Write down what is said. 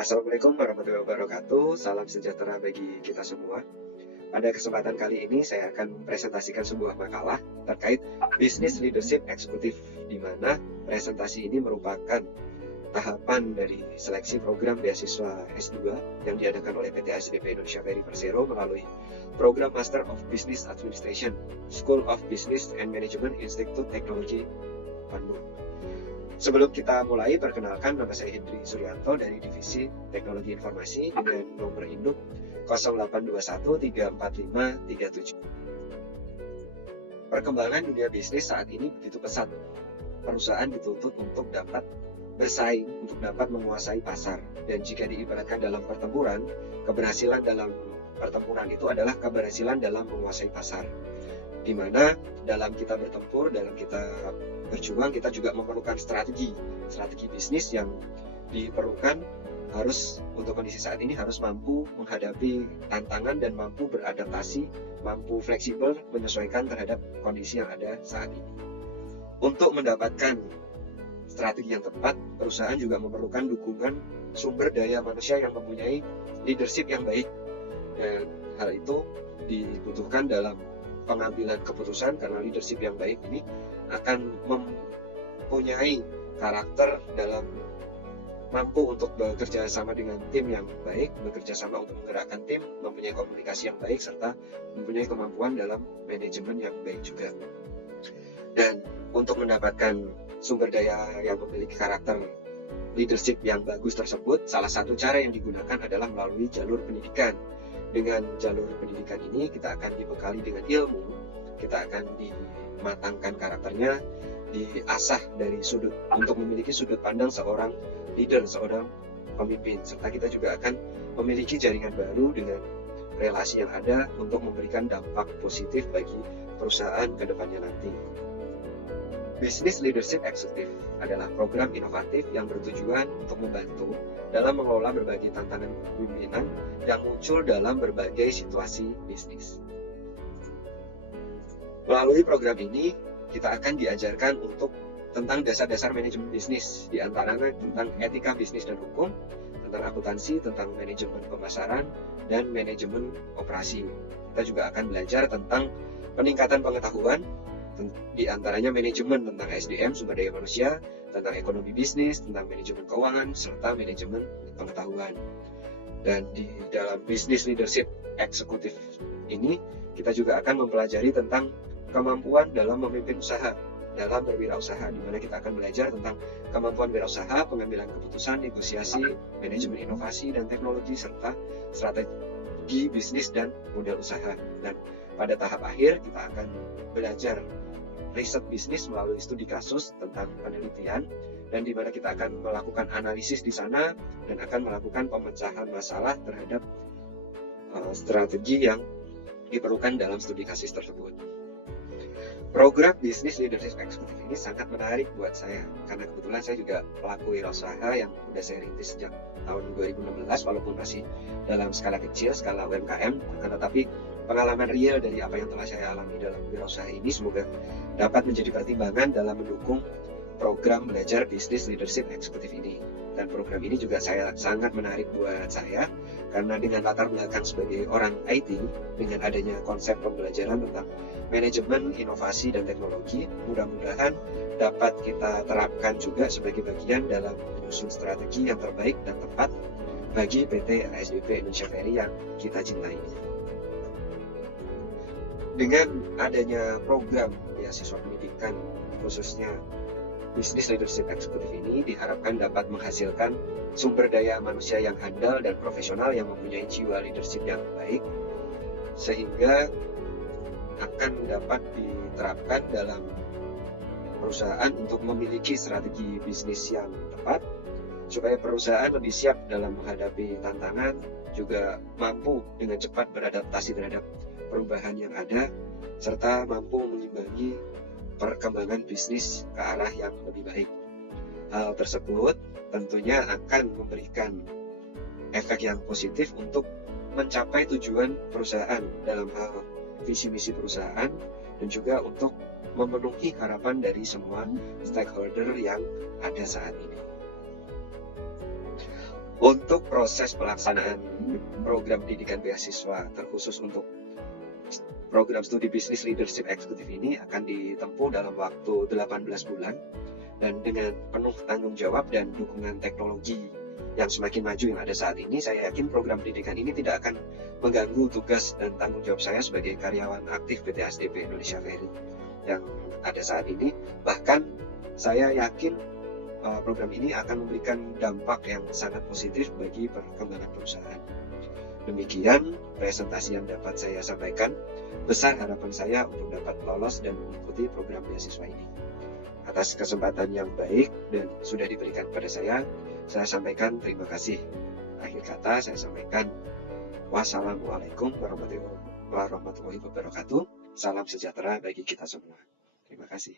Assalamualaikum warahmatullahi wabarakatuh. Salam sejahtera bagi kita semua. Pada kesempatan kali ini saya akan mempresentasikan sebuah makalah terkait Business Leadership Eksekutif, di mana presentasi ini merupakan tahapan dari seleksi program beasiswa S2 yang diadakan oleh PT ASDP Indonesia Ferry Persero melalui program Master of Business Administration, School of Business and Management Institute Technology Bandung. Sebelum kita mulai, perkenalkan, nama saya Hendri Suryanto dari Divisi Teknologi Informasi dengan nomor induk 0821 345 37. Perkembangan dunia bisnis saat ini begitu pesat. Perusahaan dituntut untuk dapat bersaing, untuk dapat menguasai pasar. Dan jika diibaratkan dalam pertempuran, keberhasilan dalam pertempuran itu adalah keberhasilan dalam menguasai pasar. Di mana dalam kita bertempur, dalam kita berjuang, kita juga memerlukan strategi bisnis yang diperlukan harus untuk kondisi saat ini harus mampu menghadapi tantangan dan mampu beradaptasi, mampu fleksibel menyesuaikan terhadap kondisi yang ada saat ini. Untuk mendapatkan strategi yang tepat, perusahaan juga memerlukan dukungan sumber daya manusia yang mempunyai leadership yang baik, dan hal itu dibutuhkan dalam pengambilan keputusan, karena leadership yang baik ini akan mempunyai karakter dalam mampu untuk bekerja sama dengan tim yang baik, bekerja sama untuk menggerakkan tim, mempunyai komunikasi yang baik, serta mempunyai kemampuan dalam manajemen yang baik juga. Dan untuk mendapatkan sumber daya yang memiliki karakter leadership yang bagus tersebut, salah satu cara yang digunakan adalah melalui jalur pendidikan. Dengan jalur pendidikan ini kita akan dibekali dengan ilmu, kita akan dimatangkan karakternya, diasah dari sudut untuk memiliki sudut pandang seorang leader, seorang pemimpin, serta kita juga akan memiliki jaringan baru dengan relasi yang ada untuk memberikan dampak positif bagi perusahaan ke depannya nanti. Business Leadership Eksekutif adalah program inovatif yang bertujuan untuk membantu dalam mengelola berbagai tantangan pimpinan yang muncul dalam berbagai situasi bisnis. Melalui program ini, kita akan diajarkan untuk tentang dasar-dasar manajemen bisnis, di antaranya tentang etika bisnis dan hukum, tentang akuntansi, tentang manajemen pemasaran, dan manajemen operasi. Kita juga akan belajar tentang peningkatan pengetahuan, di antaranya manajemen tentang SDM, sumber daya manusia, tentang ekonomi bisnis, tentang manajemen keuangan, serta manajemen pengetahuan. Dan di dalam Business Leadership Eksekutif ini, kita juga akan mempelajari tentang kemampuan dalam memimpin usaha, dalam berwirausaha, di mana kita akan belajar tentang kemampuan wirausaha, pengambilan keputusan, negosiasi, manajemen inovasi dan teknologi, serta strategi bisnis dan model usaha. Dan pada tahap akhir, kita akan belajar riset bisnis melalui studi kasus tentang penelitian, dan di mana kita akan melakukan analisis di sana dan akan melakukan pemecahan masalah terhadap strategi yang diperlukan dalam studi kasus tersebut. Program Business Leadership Eksekutif ini sangat menarik buat saya, karena kebetulan saya juga pelaku wirausaha yang sudah saya rintis sejak tahun 2016, walaupun masih dalam skala kecil, skala UMKM, tetapi pengalaman real dari apa yang telah saya alami dalam wirausaha ini semoga dapat menjadi pertimbangan dalam mendukung program belajar Business Leadership Eksekutif ini. Dan program ini juga sangat menarik buat saya, karena dengan latar belakang sebagai orang IT, dengan adanya konsep pembelajaran tentang manajemen, inovasi, dan teknologi, mudah-mudahan dapat kita terapkan juga sebagai bagian dalam menyusun strategi yang terbaik dan tepat bagi PT ASDP Indonesia Ferry yang kita cintai. Dengan adanya program beasiswa pendidikan, khususnya Business Leadership Eksekutif ini diharapkan dapat menghasilkan sumber daya manusia yang handal dan profesional yang mempunyai jiwa leadership yang baik, sehingga akan dapat diterapkan dalam perusahaan untuk memiliki strategi bisnis yang tepat, supaya perusahaan lebih siap dalam menghadapi tantangan, juga mampu dengan cepat beradaptasi terhadap perubahan yang ada, serta mampu mengimbangi perkembangan bisnis ke arah yang lebih baik. Hal tersebut tentunya akan memberikan efek yang positif untuk mencapai tujuan perusahaan dalam hal visi misi perusahaan, dan juga untuk memenuhi harapan dari semua stakeholder yang ada saat ini. Untuk proses pelaksanaan program pendidikan beasiswa terkhusus untuk program studi bisnis leadership eksekutif ini akan ditempuh dalam waktu 18 bulan dan dengan penuh tanggung jawab dan dukungan teknologi yang semakin maju yang ada saat ini, saya yakin program pendidikan ini tidak akan mengganggu tugas dan tanggung jawab saya sebagai karyawan aktif PT ASDP Indonesia Ferry yang ada saat ini. Bahkan saya yakin program ini akan memberikan dampak yang sangat positif bagi perkembangan perusahaan. Demikian presentasi yang dapat saya sampaikan. Besar harapan saya untuk dapat lolos dan mengikuti program beasiswa ini. Atas kesempatan yang baik dan sudah diberikan kepada saya sampaikan terima kasih. Akhir kata saya sampaikan wassalamualaikum warahmatullahi wabarakatuh. Salam sejahtera bagi kita semua. Terima kasih.